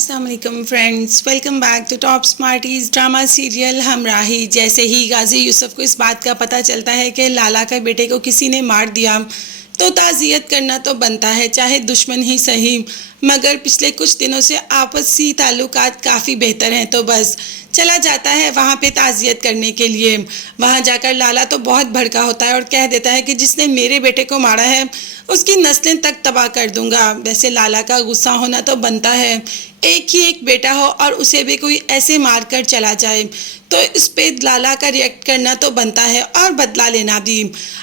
अस्सलाम वालेकुम friends, welcome back to top smarties drama serial Humrahi. जैसे ही गाजी यूसुफ को इस बात का पता चलता है कि लाला के बेटे को किसी ने मार दिया तो ताज़ियत करना तो बनता है, चाहे दुश्मन ही सही। मगर पिछले कुछ दिनों से आपसी ताल्लुकात काफ़ी बेहतर हैं, तो बस चला जाता है वहाँ पे ताज़ियत करने के लिए। वहाँ जाकर लाला तो बहुत भड़का होता है और कह देता है कि जिसने मेरे बेटे को मारा है उसकी नस्लें तक तबाह कर दूंगा। वैसे लाला का गुस्सा होना तो बनता है, एक ही एक बेटा हो और उसे भी कोई ऐसे मार कर चला जाए, तो इस पे लाला का रिएक्ट करना तो बनता है और बदला लेना भी।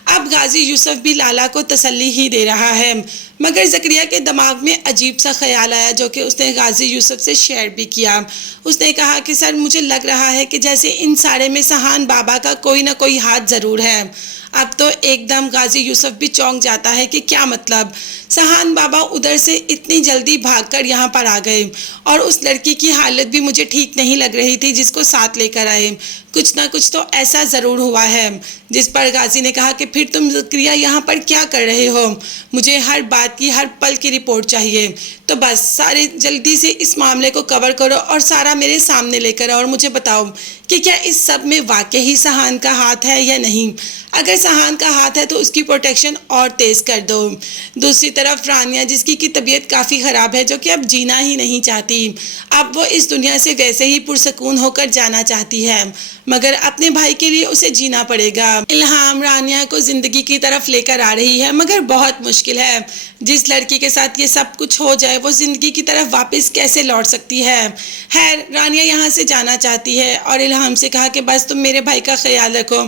अब गाजी यूसुफ भी लाला को तसल्ली ही दे रहा है, मगर ज़करिया के दिमाग में अजीब सा ख्याल आया जो कि उसने गाजी यूसुफ से शेयर भी किया। उसने कहा कि सर, मुझे लग रहा है कि जैसे इन सारे में सहान बाबा का कोई ना कोई हाथ ज़रूर है। अब तो एकदम गाजी यूसुफ भी चौंक जाता है कि क्या मतलब, सहान बाबा उधर से इतनी जल्दी भागकर यहाँ पर आ गए और उस लड़की की हालत भी मुझे ठीक नहीं लग रही थी जिसको साथ लेकर आए। कुछ ना कुछ तो ऐसा ज़रूर हुआ है। जिस पर गाजी ने कहा कि फिर तुम ज़करिया यहाँ पर क्या कर रहे हो, मुझे हर बात की, हर पल की रिपोर्ट चाहिए। तो बस सारे जल्दी से इस मामले को कवर करो और सारा मेरे सामने लेकर आओ और मुझे बताओ कि क्या इस सब में वाकई ही सहान का हाथ है या नहीं। अगर सहान का हाथ है तो उसकी प्रोटेक्शन और तेज़ कर दो। दूसरी तरफ रानिया, जिसकी की तबीयत काफ़ी ख़राब है, जो कि अब जीना ही नहीं चाहती, अब वो इस दुनिया से वैसे ही पुरसकून होकर जाना चाहती है, मगर अपने भाई के लिए उसे जीना पड़ेगा। इल्हाम रानिया को ज़िंदगी की तरफ लेकर आ रही है, मगर बहुत मुश्किल है। जिस लड़की के साथ ये सब कुछ हो जाए वो ज़िंदगी की तरफ वापस कैसे लौट सकती है। खैर, रानिया यहाँ से जाना चाहती है और इल्हाम से कहा कि बस तुम मेरे भाई का ख्याल रखो,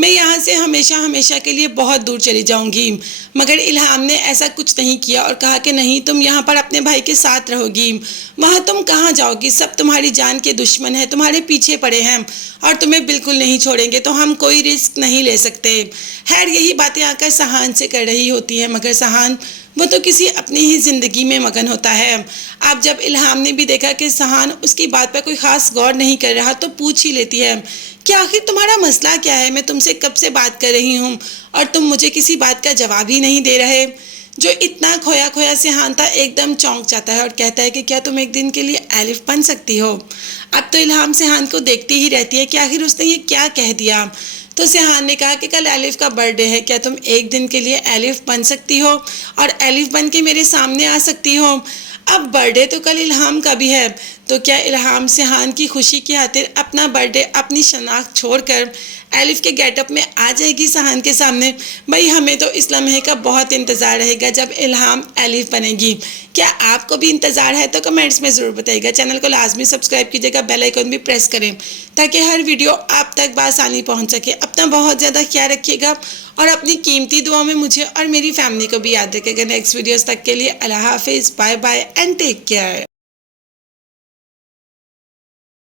मैं यहाँ से हमेशा हमेशा के लिए बहुत दूर चली जाऊँगी। मगर इल्हाम ने ऐसा कुछ नहीं किया और कहा कि नहीं, तुम यहाँ पर अपने भाई के साथ रहोगी, वहाँ तुम कहाँ जाओगी, सब तुम्हारी जान के दुश्मन हैं, तुम्हारे पीछे पड़े हैं और तुम्हें बिल्कुल नहीं छोड़ेंगे, तो हम कोई रिस्क नहीं ले सकते। खैर, यही बातें आकर सहान से कर रही होती है, मगर सहान वो तो किसी अपनी ही ज़िंदगी में मगन होता है। अब जब इल्हाम ने भी देखा कि सहान उसकी बात पर कोई ख़ास गौर नहीं कर रहा, तो पूछ ही लेती है कि आखिर तुम्हारा मसला क्या है, मैं तुमसे कब से बात कर रही हूँ और तुम मुझे किसी बात का जवाब ही नहीं दे रहे। जो इतना खोया खोया सहान था एकदम चौंक जाता है और कहता है कि क्या तुम एक दिन के लिए एलिफ बन सकती हो। अब तो इल्हाम सहान को देखती ही रहती है कि आखिर उसने ये क्या कह दिया। तो सहान ने कहा कि कल एलिफ का बर्थडे है, क्या तुम एक दिन के लिए एलिफ बन सकती हो और एलिफ बन के मेरे सामने आ सकती हो। अब बर्थडे तो कल इल्हाम का भी है, तो क्या इल्हाम सहान की खुशी की खातिर अपना बर्थडे, अपनी शनाख्त छोड़कर एलिफ के गेटअप में आ जाएगी सहान के सामने। भाई, हमें तो इस लम्हे का बहुत इंतज़ार रहेगा जब इल्हाम एलिफ बनेगी। क्या आपको भी इंतज़ार है? तो कमेंट्स में ज़रूर बताइएगा। चैनल को लाजमी सब्सक्राइब कीजिएगा, बेल आइकन भी प्रेस करें ताकि हर वीडियो आप तक बआसानी पहुंच सके। अपना बहुत ज़्यादा ख्याल रखिएगा और अपनी कीमती दुआ में मुझे और मेरी फैमिली को भी याद रखिएगा। नेक्स्ट वीडियोज़ तक के लिए अल्लाह हाफिज़, bye bye and take care.